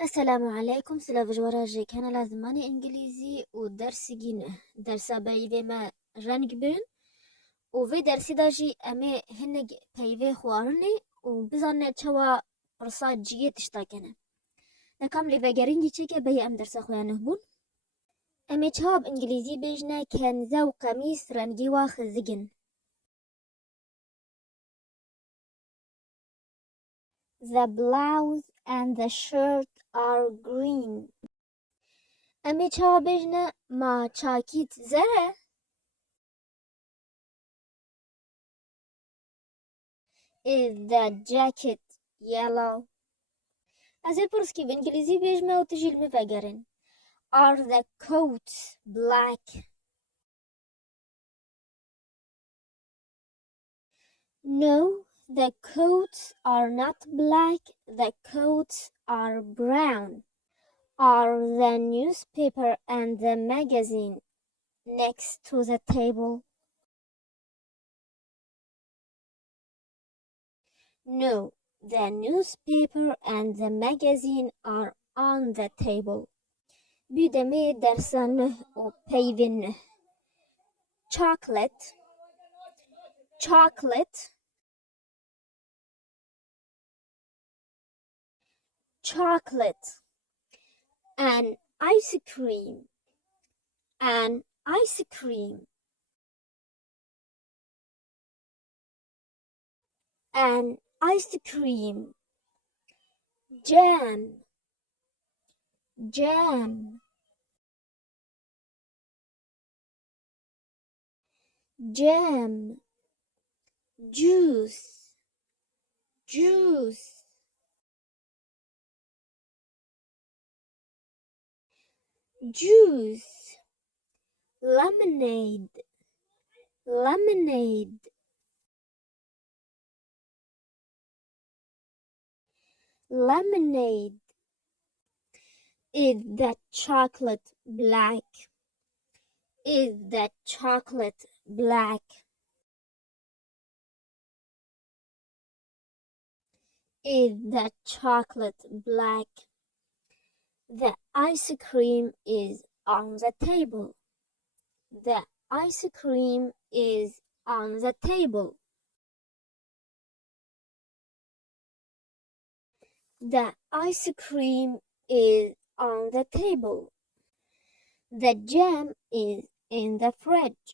السلام عليكم. سلاف جوراجي كنala زماني انجليزي ودرس جينه درسا بيفي ما رنج بين وفي درسي داجي امي هنج بيفي خوارني وبزانه تشوا برصا جيه تشتاكنه نكم لي فيجرينجي تشيكي بي ام درسا خوانه بون امي تشاب انجليزي بيجنا كان زو قميص رنجي واخ زجن. The blouse and the shirt are green. امي تشاب بيجنا ما تشاكيت زره. Is the jacket yellow? از پرسکی به انگلیزی بیجمه و تجیل مفگرن. Are the coats black? No, the coats are not black. The coats are brown. Are the newspaper and the magazine next to the table? No, the newspaper and the magazine are on the table. بدمي درسانه و پیوینه. Chocolate, chocolate, chocolate. An ice cream, an ice cream. An ice cream. Jam, jam. Jam. Juice, juice. Juice. Lemonade, lemonade. Lemonade. Is that chocolate black? Is that chocolate black? Is that chocolate black? The ice cream is on the table. The ice cream is on the table. The ice cream is on the table. The jam is in the fridge.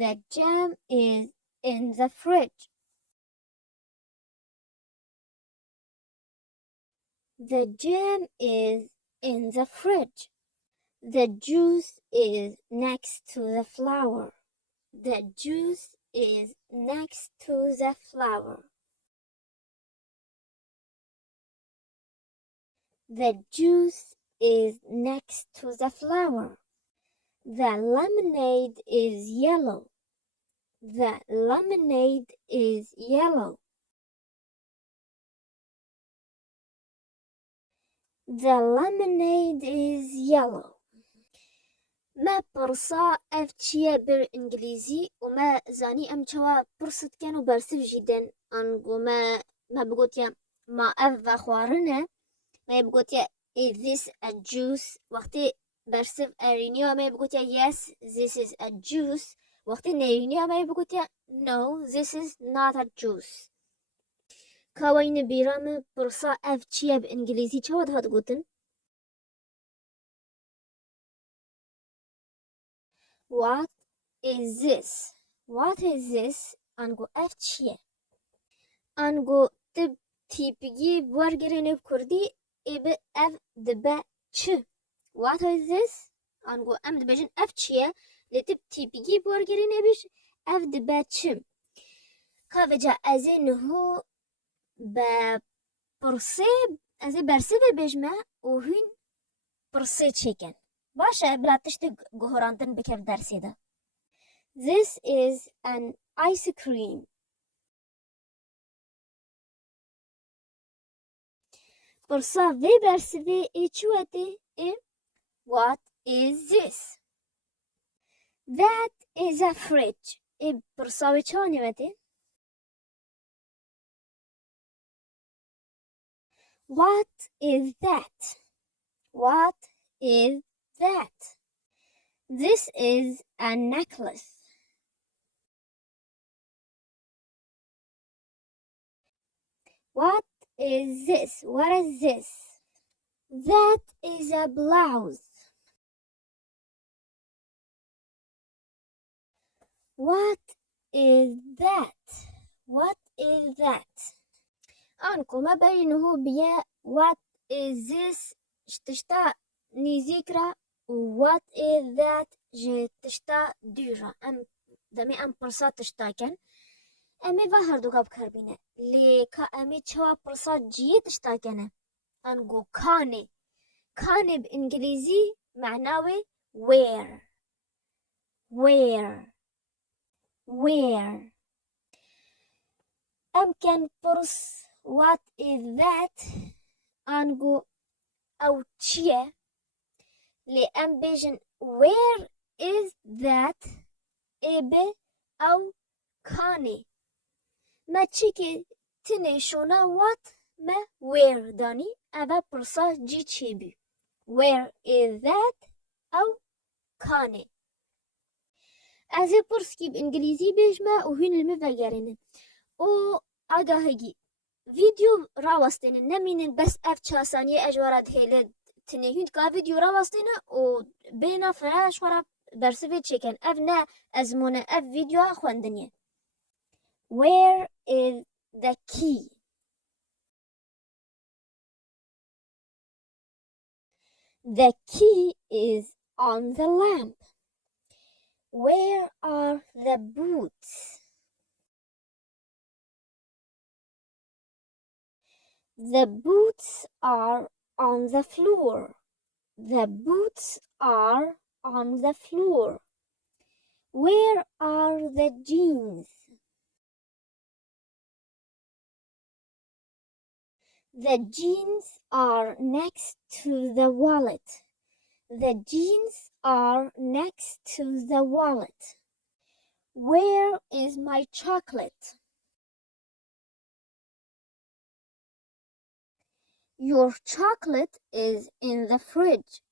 The jam is in the fridge. The jam is in the fridge. The juice is next to the flour. The juice is next to the flour. The juice is next to the flour. The lemonade is yellow. The lemonade is yellow. The lemonade is yellow. ما برصا افتشيا بالانجليزي وما زاني ام شوا برصت كانوا برسف جدا انقو ما بقوتيا ما اف خوارنه ما بقوتيا is this a juice وقتي برسف ارينيو ما بقوتيا yes this is a juice وقتي نيرينيو ما بقوتيا no this is not a juice. كاوين بيرام برصا افتشيا بالانجليزي شوا هاد قوتن. What is this? What is this? أنغو أفتشية. أنغو تب تيبجي بورجرين بكردي إب أف دبا تش. What is this? أنغو أم دبجن أفتشية لتب تيبجي بورجرين إبش أف دبا تش. كافجا أزين هو ببرصيب أزي برصيب بجمع وهين برصيد شيكن. باشا بلا تشتق جهرانتن بكيف درسي ده. This is an ice cream. برصا في برسي إيشواتي إيه. What is this? That is a fridge. إيه برصا ويشوني متي. What is that? What is that? This is a necklace. What is this? What is this? That is a blouse. What is that? What is that? أنكو ما بينه بيا what is this تشتا نيزيكرا what is that جي تشتا ديرا دمي برسا تشتا كان أمي ظهر دوغا بكربينة ليكا أمي تشوا برسا جي تشتا كان أنكو كاني بإنجليزي معناوي where كان برس what is that أنكو أو تشيه لأم بيجن where is that إبه أو كاني ما تشيكي تني شونا what ما where داني أبا برسا جي تشيبي where is that أو كاني أزي برسكي بإنجليزي بيجما وهين المفاجرين و أجاهجي فيديو راوستين نمين بس أفتشا ثانية أجوارات هيلد تنهيد كا فيديو راوستين و بينا فراش ورا برسفي تشيكن أفنا أزمونا أف فيديو أخوان دنيا Where is the key? The key is on the lamp. Where are the boots? The boots are on the floor. The boots are on the floor. Where are the jeans? The jeans are next to the wallet. The jeans are next to the wallet. Where is my chocolate? Your chocolate is in the fridge.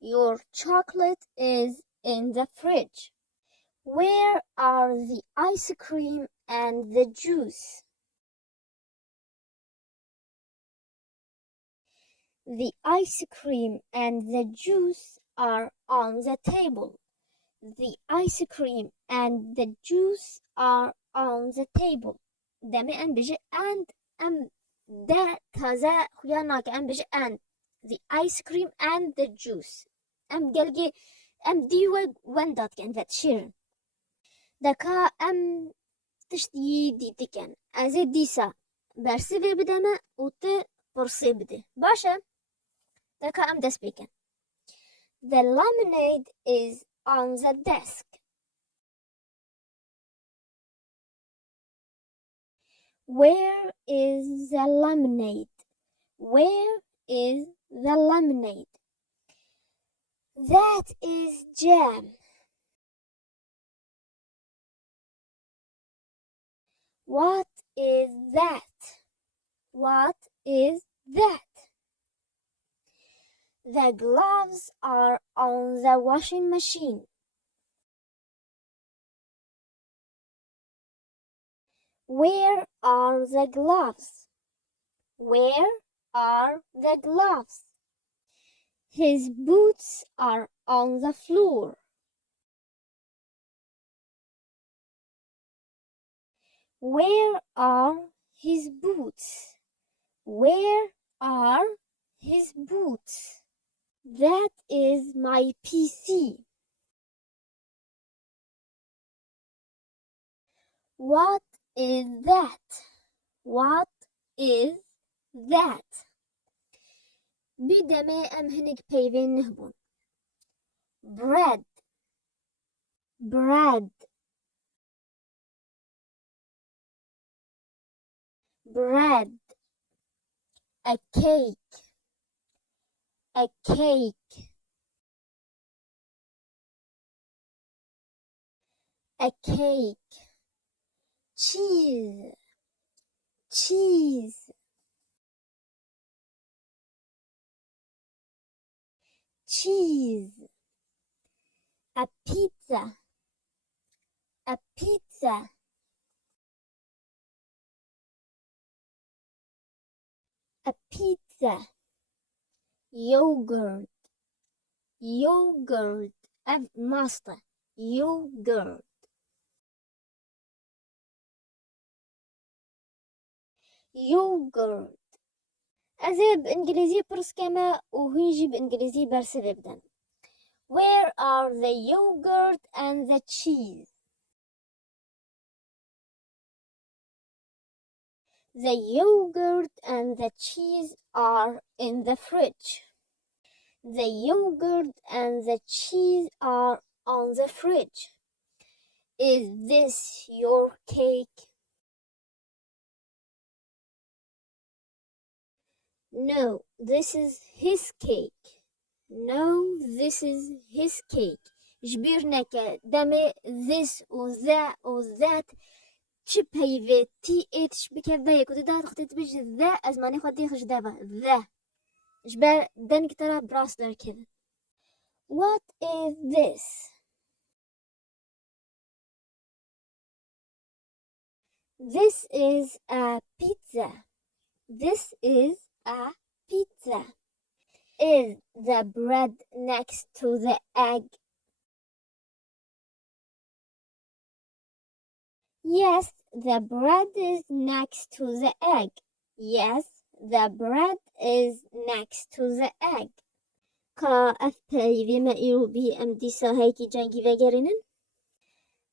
Your chocolate is in the fridge. Where are the ice cream and the juice? The ice cream and the juice are on the table. The ice cream and the juice are on the table. دمي أم بيجي and أم ده كذا خياناك أم بيجي and the ice cream and the juice أم قلقي أم دي وندات كان ذات شير دكا أم تشتي دي تكن أزي ديسا برسي بدما وت برسي بده باشا دكا أم despêkê. The lemonade is on the desk. Where is the lemonade? Where is the lemonade? That is jam. What is that? What is that? The gloves are on the washing machine. Where are the gloves? Where are the gloves? His boots are on the floor. Where are his boots? Where are his boots? That is my PC. What is that? What is that? بدمي أمهنك بيبين نهبون. Bread. Bread. Bread. A cake. A cake. A cake. Cheese. Cheese. cheese. A pizza. A pizza. A pizza. Yogurt. Yogurt. Master. Yogurt. Yogurt. أذا بإنجليزي برس كما وهنجي بإنجليزي برسل بدن. Where are the yogurt and the cheese? The yogurt and the cheese are in the fridge. The yogurt and the cheese are on the fridge. Is this your cake? No, this is his cake. No, this is his cake. جبرناك دمي this or that or that شبهي تي اتش بكذاك وتدا تخطيت بيج ذا أزماني خدي خش دابا ذا جبال دنك ترى براسلر كذا. What is this? This is a pizza. This is a pizza. Is the bread next to the egg? Yes, the bread is next to the egg. Yes, the bread is next to the egg. Ka afpay vima iru bi amdisa hayki jangi vegerinin.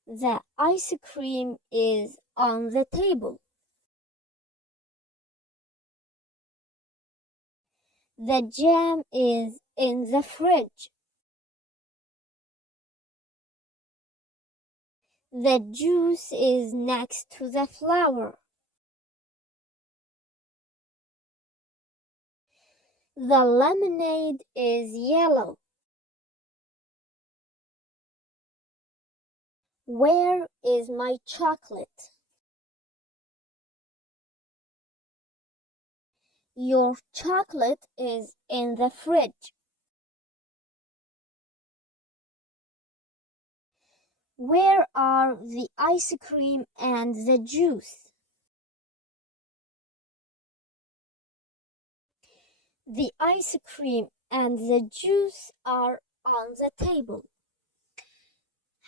The ice cream is on the table. The jam is in the fridge. The juice is next to the flour. The lemonade is yellow. Where is my chocolate? Your chocolate is in the fridge. Where are the ice cream and the juice? The ice cream and the juice are on the table.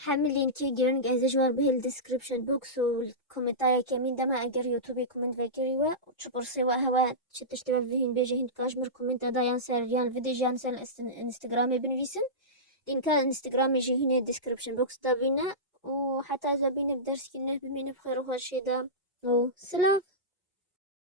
حمل لينكي جيرن جايزة جوار به الديسكريبشن بوكس والكومنتايا كمين دما اگر يوتيوبي كومنت فيكريوا وشبر سوا هوا شتشتوا فيهن بيجي هند كاشمر كومنت دا ينسر يان فيديو جانسر انستغرامي بنويسن لينكا انستغرامي جي هنا الديسكريبشن بوكس تابينا وحتى إذا بينا بدرس كنا بمين بخير وهالشي دا وسلام.